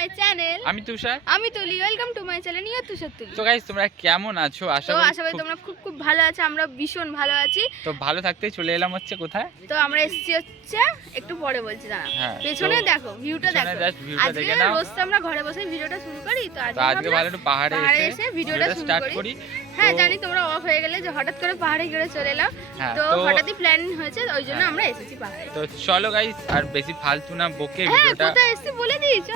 My channel. আমি তুষার, আমি Tuli. Welcome to my channel new Tushar Tuli. তো গাইস তোমরা কেমন আছো? আশা করি তোমরা খুব ভালো আছো। আমরা ভীষণ ভালো আছি। তো ভালো থাকতেই চলে এলাম হচ্ছে কোথায়? তো আমরা এসেছি হচ্ছে একটু পরে বলছি না, হ্যাঁ, পেছনে দেখো ভিউটা দেখো। আজকে রোজ আমরা ঘরে বসে ভিডিওটা শুরু করি, তো আজকে ভালো একটু পাহাড়ে এসে ভিডিওটা স্টার্ট করি। হ্যাঁ জানি তোমরা অফ হয়ে গেলে যে হঠাৎ করে পাহাড়ে গিয়ে চলে এলাম, তো হঠাৎই প্ল্যান হয়েছে, ওই জন্য আমরা এসেছি পাহাড়ে। তো চলো গাইস, আর বেশি ফালতু না বকে হ্যাঁ, ভিডিওটা কোথায় এসেছি বলে দিই চ।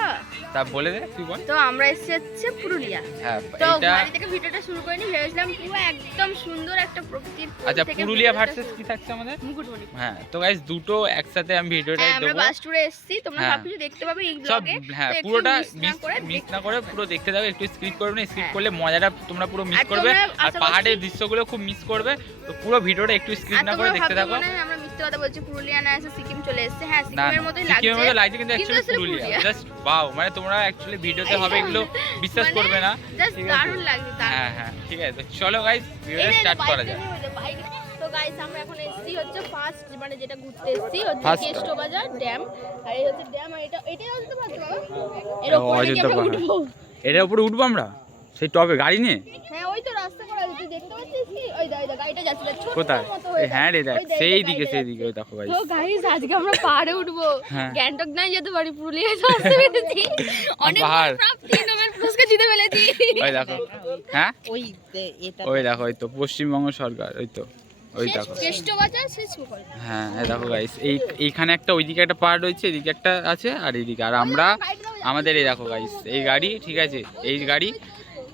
তা বলে দে, তুই বল। তো আমরা এসেছি হচ্ছে পুরুলিয়া। হ্যাঁ, তো এটা বাড়ি থেকে ভিডিওটা শুরু করিনি, ভেবেছিলাম পুরো একদম সুন্দর একটা প্রকৃতির। আচ্ছা, পুরুলিয়া ভার্সেস কি থাকছে আমাদের? মুকুটমণিপুর। হ্যাঁ, তো গাইস দুটো একসাথে আমি ভিডিওটাই দেব। আমরা বাস ট্যুরে এসেছি, তোমরা সবকিছু দেখতে পাবে এই ব্লগে। হ্যাঁ, পুরোটা মিস না করে পুরো দেখতে যাবে, একটু স্কিপ করবে না, স্কিপ করলে মজাটা তোমরা পুরো মিস করবে, আর পাহাড়ের দৃশ্যগুলো খুব মিস করবে। তো পুরো ভিডিওটা একটু স্কিপ না করে দেখতে থাকো। আমরা মিথ্যে কথা বলছি, পুরুলিয়া না এসে সিকিম চলে এসেছে। হ্যাঁ, সিকিমের মতোই লাগছে, সিকিমের মতো লাগছে, কিন্তু অ্যাকচুয়ালি পুরুলিয়া। জাস্ট ওয়াও, মানে তোমরা অ্যাকচুয়ালি ভিডিওতে হবে এগুলো বিশ্বাস করবে না। জাস্ট দারুণ লাগছে। হ্যাঁ হ্যাঁ, ঠিক আছে, তো চলো গাইস ভিডিওটা স্টার্ট করা যাক। তো গাইস আমরা এখন এসেছি হচ্ছে ফার্স্ট, মানে যেটা ঘুরতে এসেছি হচ্ছে কেষ্টবাজার ড্যাম। আর এই হচ্ছে ড্যাম, আর এটা হচ্ছে বাবা, এর উপরে কি আমরা উঠবো? এটার উপরে উঠবো আমরা সেই টপে গাড়ি নিয়ে? হ্যাঁ, ওই তো রাস্তা করা আছে, দেখতে পাচ্ছিস কি? ওই দা গাড়িটা যাচ্ছে, ছোট কোথায়? হ্যাঁ রে, দেখ সেই দিকে ওই দেখো গাইস। তো গাইস আজকে আমরা পাহাড়ে উঠবো। গ্যাংটক নাই যেতে পারি, পুরুলিয়ায় তো আসতে পেরেছি। অনেক প্রাপ্তি, নোবেল পুরস্কার জিতে ফেলেছি। ওই দেখো, হ্যাঁ এটা ওই দেখো, ওই তো পশ্চিমবঙ্গ সরকার, ওই তো ওই দেখো কেষ্টবাজার শেষ করে। হ্যাঁ, এই দেখো গাইস, এইখানে একটা, ওইদিকে একটা পাহাড় রয়েছে, এদিকে একটা আছে, আর এইদিকে, আর আমরা আমাদের এই দেখো গাইস এই গাড়ি, ঠিক আছে,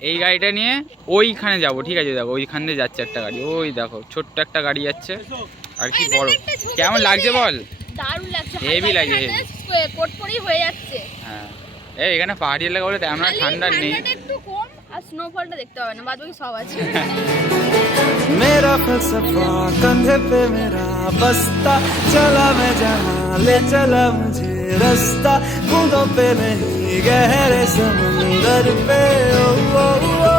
এই গাড়িটা নিয়ে ওইখানে যাব, ঠিক আছে, দেখো ওইখান দিয়ে যাচ্ছে একটা গাড়ি, ওই দেখো ছোট্ট একটা গাড়ি যাচ্ছে, আর কি বড়। কেমন লাগছে বল? দারুণ লাগছে, হেভি লাগছে, কোটপড়ি হয়ে যাচ্ছে। হ্যাঁ, এখানে পাহাড়ি এলাকা বলে তেমন ঠান্ডা নেই, একটু কম, আর স্নোফলটা দেখতে হবে না, বাদবাকি সব আছে। मेरा फलसफा कंधे पे मेरा बस्ता, चला मैं जहाँ ले चला मुझे रास्ता, बूंदों पे नहीं गहरे समंदर पे। ओ, ओ, ओ,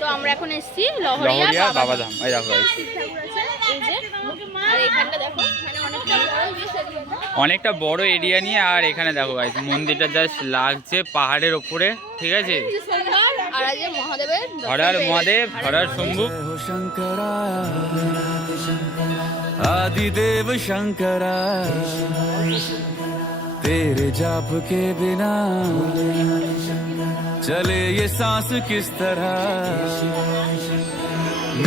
তো আমরা এখন এসেছি লহরিয়া বাবাধাম। এই দেখো গাইস, আর এখানটা দেখো, অনেকটা বড় এরিয়া নিয়ে, আর এখানে দেখো গাইস মন্দিরটা জাস্ট লাগছে পাহাড়ের ওপরে, ঠিক আছে। আর আজ মহাদেবের হর হর মহাদেব, হর হর শম্ভু। हो शंकरा आदिदेव शंकरा, तेरे जाप के बिना चले ये सांस किस तरह,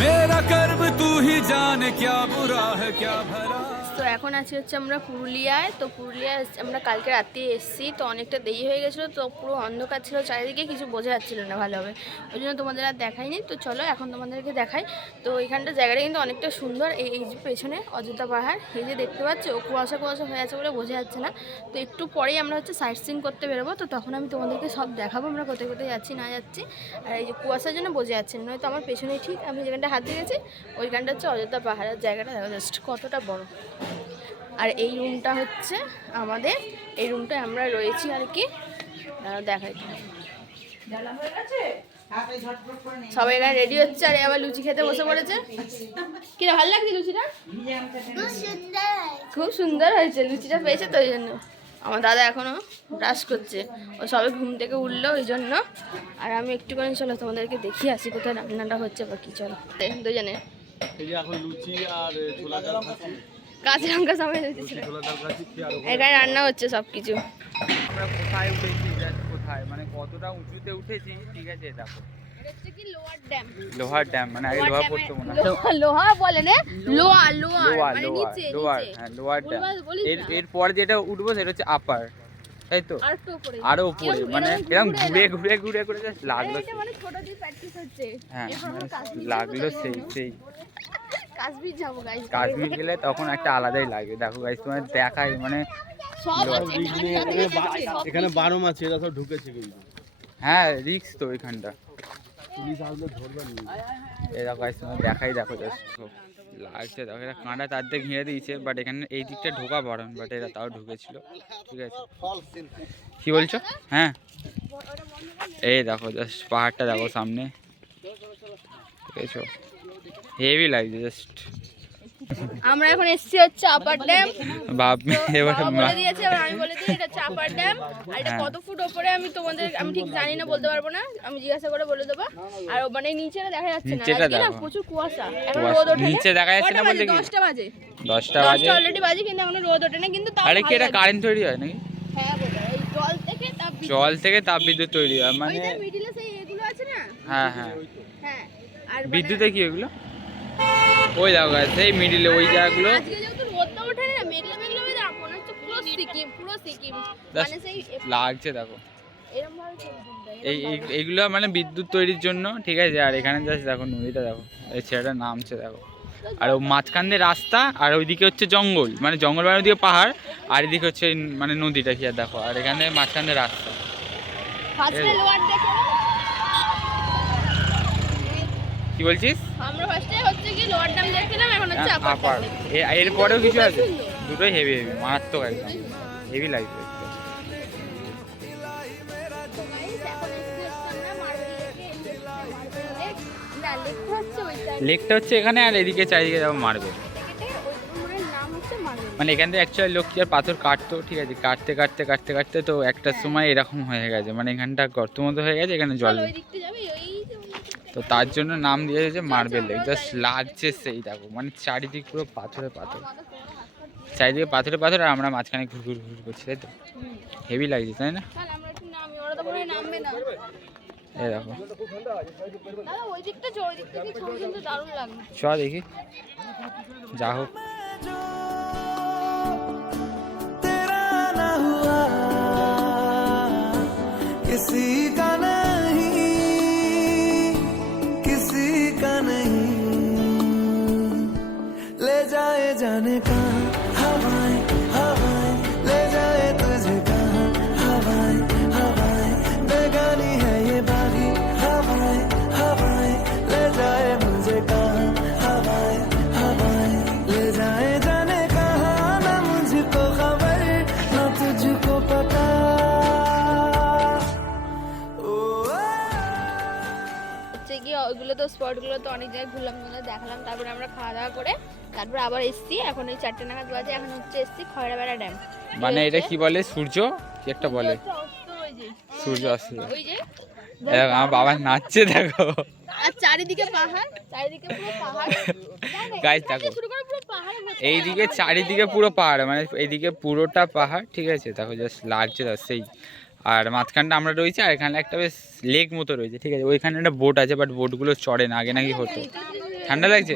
मेरा कर्म तू ही जाने, क्या बुरा है क्या भला। তো এখন আছি হচ্ছে আমরা পুরুলিয়ায়। তো পুরুলিয়ায় আমরা কালকে রাতে এসেছি, তো অনেকটা দেরি হয়ে গেছিলো, তো পুরো অন্ধকার ছিল চারিদিকে, কিছু বোঝা যাচ্ছিল না ভালোভাবে, ওই জন্য তোমাদের আর দেখাইনি। তো চলো এখন তোমাদেরকে দেখাই। তো এখানটা জায়গাটা কিন্তু অনেকটা সুন্দর। এই যে পেছনে অযোধ্যা পাহাড়, এই যে দেখতে পাচ্ছ, ও কুয়াশা হয়ে আছে বলে বোঝা যাচ্ছে না। তো একটু পরেই আমরা হচ্ছে সাইট সিন করতে বেরোবো, তো তখন আমি তোমাদেরকে সব দেখাবো আমরা কোথায় কোথায় যাচ্ছি না যাচ্ছি। আর এই যে কুয়াশার জন্য বোঝা যাচ্ছে না, নয়তো আমার পেছনেই ঠিক আমি যেখানটা হাত দিয়ে গেছি ওইখানটা হচ্ছে অযোধ্যা পাহাড়ের জায়গাটা, দেখো জাস্ট কতটা বড়। আর এই রুমটা হচ্ছে আমাদের, এই রুমটায় আমরা রয়েছি আর কি, দেখাই। সবাই এখানে রেডি হচ্ছে, আর আবার লুচি খেতে বসে পড়েছে। কি ভালো লাগছে লুচিটা? খুব সুন্দর হয়েছে, লুচিটা পেয়েছে তো ওই জন্য। আমার দাদা এখনো ব্রাশ করছে, ও সবে ঘুম থেকে উঠলো ওই জন্য। আর আমি একটুখানি চলো তোমাদেরকে দেখিয়ে আসি কোথায় রান্নাটা হচ্ছে বা কি। চলো দুজনে কাঁচা লঙ্কা সবাই হয়েছিল, এখানে রান্না হচ্ছে সব কিছু। আমরা কোথায় উঠেছি, কোথায় মানে কতটা উঁচুতে উঠেছি, ঠিক আছে, দেখো লোহার ড্যাম, মানে আগে লোহা পড়তো মনে হয়, লোহা বলে না, লোয়ার মানে নিচে, হ্যাঁ লোহার ড্যাম। এরপর যেটা উঠবো সেটা হচ্ছে আপার, তাই তো, আরো উপরে, মানে এরকম ঘুরে ঘুরে ঘুরে ঘুরে জাস্ট লাগলো, হ্যাঁ লাগলো সেই কাশ্মীর যাবো গাইস, কাশ্মীর গেলে তখন একটা আলাদাই লাগবে। দেখো গাইস তোমার দেখাই, মানে এখানে 12 মাস এরা সব ঢুকেছে কিন্তু, হ্যাঁ রিক্স তো এখানটা, পুলিশ আসলে ধরবে না। এই দেখো গাইস তোমার দেখাই, দেখো জাস্ট লাগছে, দেখো এটা কাঁটা তার দিয়ে ঘিরে দিয়েছে, বাট এখানে এই দিকটা ঢোকা বারণ, বাট এরা তাও ঢুকেছিল, ঠিক আছে। কি বলছো? হ্যাঁ এই দেখো জাস্ট পাহাড়টা দেখো সামনে, ঠিক আছে, হেভি লাগছে জাস্ট। আমরা এখন এসেছি হচ্ছে আপার ড্যাম। বাপ এবার বাবা বলে দিয়েছে, এবার আমি বলে দিই এটা হচ্ছে আপার ড্যাম। আর এটা কত ফুট ওপরে আমি ঠিক জানি না, বলতে পারবো না, আমি জিজ্ঞাসা করে বলে দেবো। আর মানে নিচেটা দেখা যাচ্ছে না, নিচেটা আজকে না দেখো। প্রচুর কুয়াশা, এখন রোদ ওঠে নিচে দেখা যাচ্ছে না বলতে কি 10টা বাজে 10টা 10টা বাজে। অলরেডি বাজে, কিন্তু এখনো রোদ ওঠে না, কিন্তু তাও আরে কি ভালো এটা লাগছে। কারেন্ট তৈরি হয় নাকি? হ্যাঁ বলে এই জল থেকে জল থেকে তাপবিদ্যুৎ তৈরি হয় মানে? মিডিলে সেই এগুলো আছে না। হ্যাঁ হ্যাঁ, হ্যাঁ আর বিদ্যুতে কি ওগুলো? ওই দেখো guys, সেই মিডিলে ওই জায়গাগুলো আজকে যেহেতু রোদটা ওঠে না, মেঘলা মেঘলা weather, মনে হচ্ছে পুরো সিকিম মানে সেই লাগছে দেখো। এরকম ভাবে চলছে। এইগুলো মানে বিদ্যুৎ তৈরির জন্য, ঠিক আছে। আর এখানে জাস্ট দেখো নদীটা দেখো, এই ছেলেটা নামছে দেখো। আর ও মাঝখান দিয়ে রাস্তা, আর ওইদিকে হচ্ছে জঙ্গল, মানে জঙ্গল মানে ওইদিকে পাহাড়, আর এদিকে হচ্ছে মানে নদীটা কি আর দেখো, আর এখানে মাঝখান দিয়ে রাস্তা। ফার্স্টে লোয়ার দেখে কি বলছিস? আমরা ফার্স্টে হচ্ছে কি লোয়ার ড্যাম দেখছিলাম, এখন হচ্ছে আপার আপার এরপরেও কিছু আছে? দুটোই হেভি হেভি, মারাত্মক একদম হেভি লাগবে। লেকটা হচ্ছে এখানে, আর এদিকে চারিদিকে যাবো মারবে। মানে এখান থেকে অ্যাকচুয়ালি লোক কি আর পাথর কাটতো, ঠিক আছে, কাটতে কাটতে কাটতে কাটতে তো একটা সময় এরকম হয়ে গেছে, মানে এখানটা গর্ত মতো হয়ে গেছে, এখানে জল নেই। তো তার জন্য নাম দিয়ে দিয়েছে মার্বেল লেক। জাস্ট লাগছে সেই দেখো, মানে চারিদিক পুরো পাথরে পাথর, চারিদিকে পাথরে পাথর, আর আমরা মাঝখানে ঘুর ঘুর ঘুর করছি, তাই তো হেভি লাগছে, তাই না? এই দেখো চ দেখি, যা হোক। तेरा ना हुआ किसी का नहीं, किसी का नहीं, ले जाए जाने कहाँ हवाएं हवाएं, ले जाए तुझे कहाँ हवाएं हवाएं, बेगानी है ये बागी हवाएं हवाएं, ले जाए मुझे कहाँ हवाएं हवाएं, ले जाए जाने कहाँ, ना मुझको खबर ना तुझको पता। হচ্ছে কি ওইগুলো তো স্পটগুলো তো অনেক জায়গায় ঘুরলাম, দেখালাম, তারপরে আমরা খাওয়া দাওয়া করে তারপরে আবার এসছি, এখন ওই 4টে নাগাদ বাজে, এখন হচ্ছে এসছি খয়রাবেড়া ড্যাম। মানে এটা কি বলে, সূর্য কি একটা বলে, সূর্য আসছে। ওই যে দেখো আমার বাবা নাচছে দেখো, আর চারিদিকে পাহাড়, চারিদিকে পুরো পাহাড় গাইস দেখো শুরু করে পুরো পাহাড় এইদিকে চারিদিকে পুরো পাহাড়, মানে এইদিকে পুরোটা পাহাড়, ঠিক আছে। দেখো জাস্ট লাগছে না সেই, আর মাঝখানটা আমরা রয়েছি, আর এখানে একটা বেশ লেক মতো রয়েছে, ঠিক আছে। ওইখানে একটা বোট আছে, বাট বোটগুলো চড়ে না, আগে নাকি হতো। ঠান্ডা লাগছে,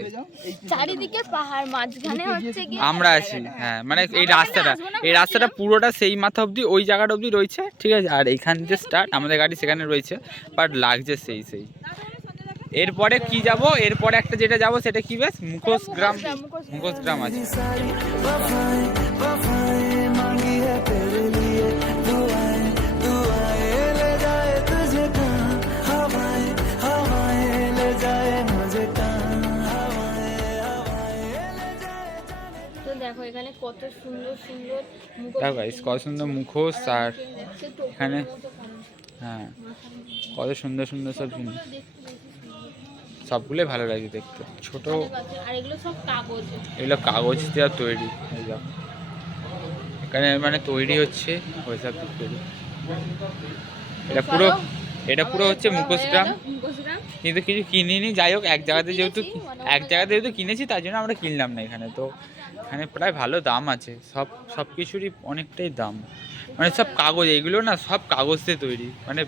চারিদিকে পাহাড়, মাঝখানে হচ্ছে কি আমরা আছি। হ্যাঁ মানে এই রাস্তাটা পুরোটা সেই মাথা অবধি, ওই জায়গাটা অবধি রয়েছে, ঠিক আছে। আর এইখান থেকে স্টার্ট, আমাদের গাড়ি সেখানে রয়েছে, বাট লাগছে সেই। এরপরে কি যাব, এরপরে একটা যেটা যাব সেটা কি বেশ মুখোশগ্রাম আছে। सारी वफाएं वफाएं मांगी है तेरे लिए, दुआएं दुआएं, ले जाए तुझे कहाँ हवाएं हवाएं, ले जाए मुझे कहाँ हवाएं हवाएं, ले जाए जाने। তো দেখো এখানে কত সুন্দর সুন্দর মুখোশ, দেখো গাইস কত সুন্দর মুখোশ, আর এখানে হ্যাঁ কত সুন্দর সুন্দর সব জিনিস, সবগুলোই ভালো লাগে দেখতে। ছোট আর এগুলো সব কাগজ, এগুলো কাগজ দেওয়া তৈরি, এই দেখো এখানে মানে তৈরি হচ্ছে ওইসব তৈরি। এটা পুরো হচ্ছে মুখোশগ্রাম, কিন্তু কিছু কিনিনি। যাই হোক এক জায়গাতে যেহেতু কিনেছি, তার জন্য আমরা কিনলাম না এখানে। তো এখানে প্রায় ভালো দাম আছে, সব কিছুরই অনেকটাই দাম, মানে সব কাগজ, এইগুলো না সব কাগজ দিয়ে তৈরি, মানে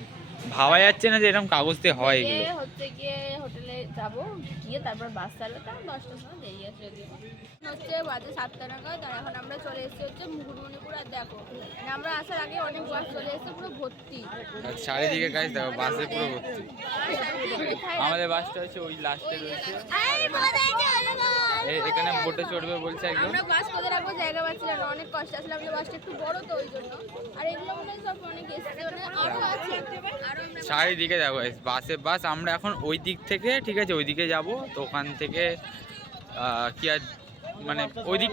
ভাবা যাচ্ছে না যে এরকম কাগজ দিয়ে হয় এগুলো। হচ্ছে গিয়ে হোটেলে যাবো, গিয়ে তারপর বাস চালবে, তার 10টার সময় দেরি আছে যদিও, হচ্ছে বাজে 7টা নাগাদ। আর এখন আমরা চলে এসেছি হচ্ছে মুকুটমণিপুর। আর দেখো মানে আমরা আসার আগে অনেক বাস চলে এসেছে, পুরো ভর্তি, আর চারিদিকে গাইস দেখো বাসে পুরো ভর্তি। আমাদের বাসটা হচ্ছে ওই লাস্টে রয়েছে, এখানে বোটে চড়বে বলছে একদম। আমরা বাস কোথায় রাখবো জায়গা পাচ্ছিলাম না, অনেক কষ্ট আসলে, আমাদের বাসটা একটু বড় তো ওই জন্য। আর এগুলো মনে হয় সব অনেক এসছে, আরো আছে, আরো আমরা চারিদিকে যাবো বাস। আমরা এখন ওই দিক থেকে, ঠিক আছে, ওই দিকে যাবো। তো ওখান থেকে কি আর মানে ওই দিক,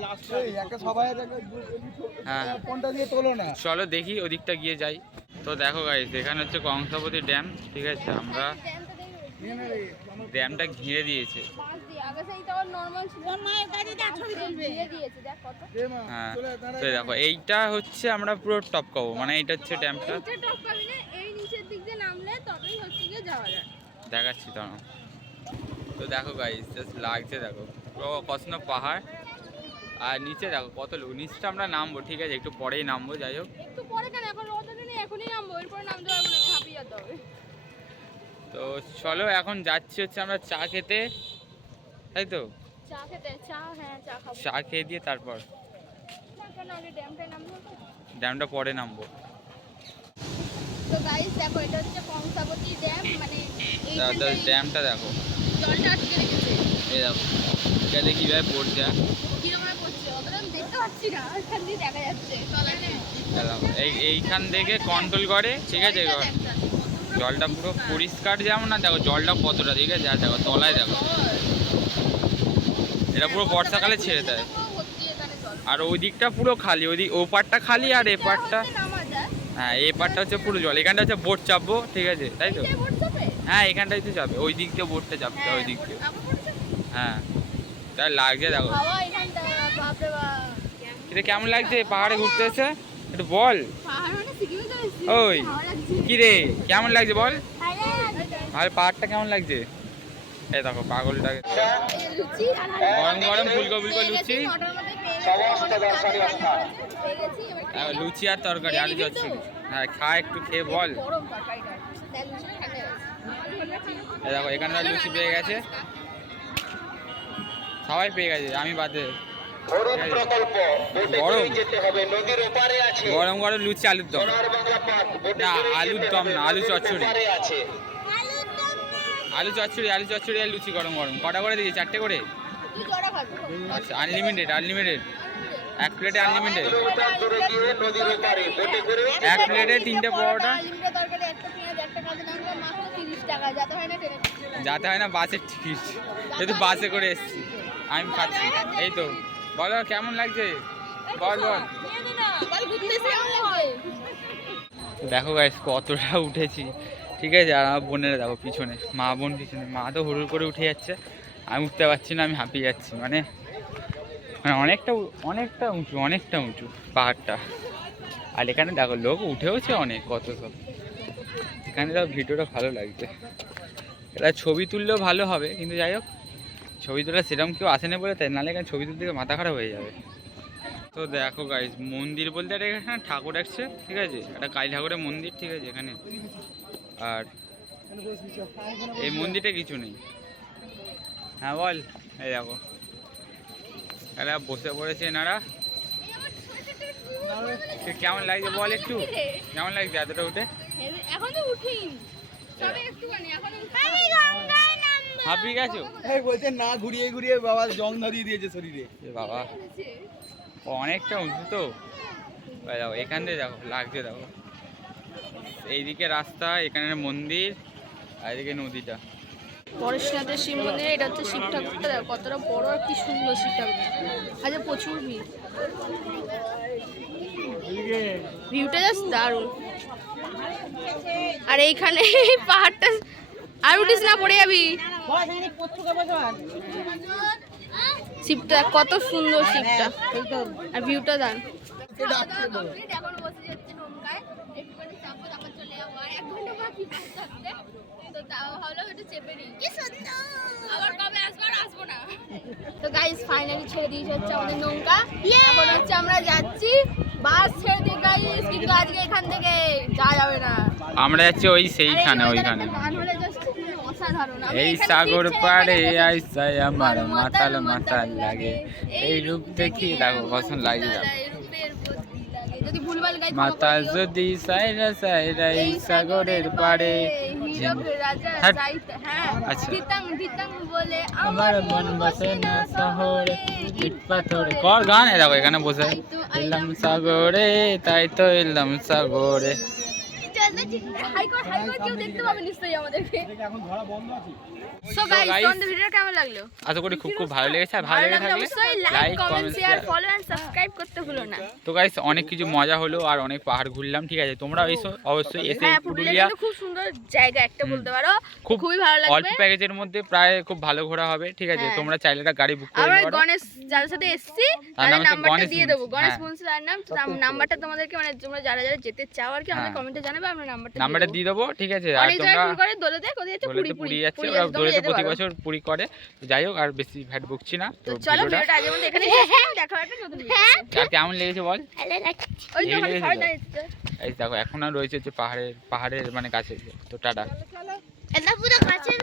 হ্যাঁ চলো দেখি ওই দিকটা গিয়ে যাই। তো দেখো গাইস এখানে হচ্ছে কংসাবতী ড্যাম, ঠিক আছে। আমরা ড্যামটা ঘিরে দিয়েছে। হ্যাঁ তো দেখো এইটা হচ্ছে আমরা পুরো টপ পাবো, মানে এইটা হচ্ছে ড্যামটা। দেখাচ্ছি তো তো দেখো গাইস জাস্ট লাগছে, দেখো পুরো কষ্ট পাহাড়, আর নিচে দেখো কত লোক। নিচটা আমরা নামবো, ঠিক আছে, একটু পরেই নামবো, যাই হোক। একটু পরে কেন, এখন এখনই নামবো, এরপরে নামতে পারবো না, হাঁপিয়ে যেতে হবে। তো চলো এখন যাচ্ছি হচ্ছে আমরা চা খেতে, তাই তো? চা খেতে, চা, হ্যাঁ চা খাবো। চা খেয়ে দিয়ে তারপর ড্যামটায় নামবো। ড্যামটা পরে নামবো। তো গাইস দেখো, এটা হচ্ছে কংসাবতী ড্যাম, মানে ড্যামটা দেখো, জলটা আটকে রেখেছে। এই দেখো এখানে কিভাবে পড়ছে, কিরকম পড়ছে অতটা দেখতে পাচ্ছি না, এখান দিয়ে দেখা যাচ্ছে তলাতে। এইখান থেকে কন্ট্রোল করে, ঠিক আছে। জলটা পুরো পরিষ্কার যেমন না, দেখো জলটা কতটা, ঠিক আছে। আর দেখো তলায় দেখো, এটা পুরো বর্ষাকালে ছেড়ে দেয়। আর ওই দিকটা পুরো খালি, ও পারটা খালি, আর এ পারটা, হ্যাঁ এই পারটা হচ্ছে পুরো জল। এখানটা হচ্ছে বোট চাপবো, ঠিক আছে, তাই তো? হ্যাঁ এখানটাই তো যাবে, ওই দিক দিয়ে বোটটা চাপতে, ওই দিক দিয়ে। হ্যাঁ তাই লাগছে দেখো। এটা কেমন লাগছে পাহাড়ে ঘুরতে এসে, একটু বল। ওই কি রে, কেমন লাগছে বল? আর পাহাড়টা কেমন লাগছে? এই দেখো পাগলটাকে, গরম গরম ফুলকপি লুচি, লুচি আর তরকারি, আলু চচ্চড়ি। হ্যাঁ খা, একটু খেয়ে বল। এই দেখো এখানে লুচি পেয়ে গেছে, সবাই পেয়ে গেছে, আমি বাদে। গরম গরম গরম লুচি, আলুর দম, না আলুর দম না, আলু চচ্চড়ি, আলু চচ্চড়ি, আলু চচ্চড়ি আর লুচি গরম গরম। কটা করে দিয়েছি? 4টে করে। আচ্ছা আনলিমিটেড, আনলিমিটেড, এক প্লেটে আনলিমিটেড, এক প্লেটে 3টে পরোটা। যাতে হয় না বাসের টিকিট, যেহেতু বাসে করে এসছি আমি খাচ্ছি। এই তো বলো কেমন লাগছে, বল বল। দেখো গাইস কতটা উঠেছি, ঠিক আছে। আর আমার বোনেরা দেখো পিছনে, মা বোন পিছনে, মা তো হুড়ুর করে উঠে যাচ্ছে, আমি উঠতে পারছি না, আমি হাঁপিয়ে যাচ্ছি। মানে অনেকটা অনেকটা উঁচু, অনেকটা উঁচু পাহাড়টা। আর এখানে দেখো লোক উঠেওছে অনেক, কত সব। এখানে দেখো ভিডিওটা ভালো লাগছে, এটা ছবি তুললেও ভালো হবে, কিন্তু যাই হোক ছবি তোলা সেরকম কেউ আসে না বলে তাই, নাহলে এখানে ছবি তুলতে মাথা খারাপ হয়ে যাবে। তো দেখো গাইস মন্দির বলতে একটা এখানে ঠাকুর আসছে, ঠিক আছে, একটা কালী ঠাকুরের মন্দির, ঠিক আছে এখানে। আর এই মন্দিরটা কিছু নেই। হ্যাঁ বল। এই দেখো এরা বসে পড়েছে এনারা। কেমন লাগছে বল একটু, কেমন লাগছে এতটা উঠে? এখনো উঠিনি, সবে একটুখানি, এখনো হাঁপিয়ে গেছো? এই বলছে না, ঘুরিয়ে ঘুরিয়ে বাবা জং ধরিয়ে দিয়েছে শরীরে। বাবা অনেকটা উঁচু তো। দেখো এখান দিয়ে দেখো লাগছে, দেখো এইদিকে রাস্তা, এখানে মন্দির, আর এদিকে নদীটা। পরেশনাথের শিব মন্দিরে, এটা হচ্ছে শিব ঠাকুরটা, দেখো কতটা বড় আর কি সুন্দর শিব ঠাকুর। আচ্ছা প্রচুর ভিড়, ভিউটা জাস্ট দারুণ। আর এইখানে পাহাড়টা, আর উঠিস না পড়ে যাবি। শিবটা কত সুন্দর, শিবটা আর ভিউটা দান। তো গাইস ফাইনালি ছেড়ে দিয়েছে হচ্ছে আমাদের নৌকা, এখন হচ্ছে আমরা যাচ্ছি বাস ছেড়ে দিয়ে গাইস, কিন্তু আজকে এখান থেকে যাওয়া যাবে না, আমরা যাচ্ছি ওই সেইখানে, ওইখানে এই সাগর পাড়ে আইসাই আমার মাতাল মাতাল লাগে, এই রূপ দেখি দেখো কখন লাগে, যদি ভুলভাল গাই মাতাল যদি সাইরা সাইরা এই সাগরের পাড়ে, আচ্ছা বলে আমার মন বসে না শহরে, ইট পাথরে কর গান। দেখো এখানে বসে এলাম সাগরে, তাই তো এলাম সাগরে। হাই কর কেউ দেখতে পাবে নিশ্চয়ই আমাদেরকে। এখন ধরা বন্ধ আছে। সো গাইস guys, তোমাদের ভিডিও কেমন লাগলো? আশা করি খুব খুব ভালো লেগেছে। আর ভালো লেগে লাগলে থাকলে অবশ্যই like like comment comment share follow and subscribe করতে ভুলো না। তো গাইস অনেক কিছু মজা হলো আর অনেক পাহাড় ঘুরলাম, ঠিক আছে? তোমরাও এসো অবশ্যই, এসে হ্যাঁ পুরুলিয়া পুরুলিয়া কিন্তু খুব সুন্দর জায়গা একটা বলতে পারো, খুব খুবই ভালো অল্প লাগবে। প্যাকেজের মধ্যে প্রায় খুব ভালো ঘোরা হবে, ঠিক আছে? হ্যাঁ। তোমরা চাইলে একটা গাড়ি বুক করে আমরা নিতে পারো। গণেশ যাদের সাথে এসেছি তার তাদের নাম হচ্ছে নাম্বারটা গণেশ দিয়ে মুন্সি। দেবো, গণেশ হ্যাঁ। মুন্সি তার নাম। তো নাম্বারটা তোমাদেরকে মানে তোমরা যারা যারা যেতে চাও আর কি আমাদের হ্যাঁ। কমেন্টে জানাবে, আমরা নাম্বারটা নাম্বারটা দিয়ে দেবো, ঠিক আছে? আর অনেক জায়গায় তোমরা ট্যুর করে দোলে দেয়, কোথায় যাচ্ছে দোলেতে পুরী যাচ্ছে, ওরা দোলেতে প্রতি বছর পুরী করে। তো যাই হোক, আর বেশি ভ্যাট বকছি না। তো তো চলো ভিডিওটা ভিডিওটা আগে মধ্যে এখানে শেষ করলাম, দেখা হবে একটা নতুন ভিডিও। আর কেমন লেগেছে বল? ওই তো এই ওখানে লেগেছে সবাই তো? দাঁড়িয়েছে। এই দেখো এখন আর রয়েছে হচ্ছে পাহাড়ের মানে কাছে। তো টাটা। এটা পুরো কাছে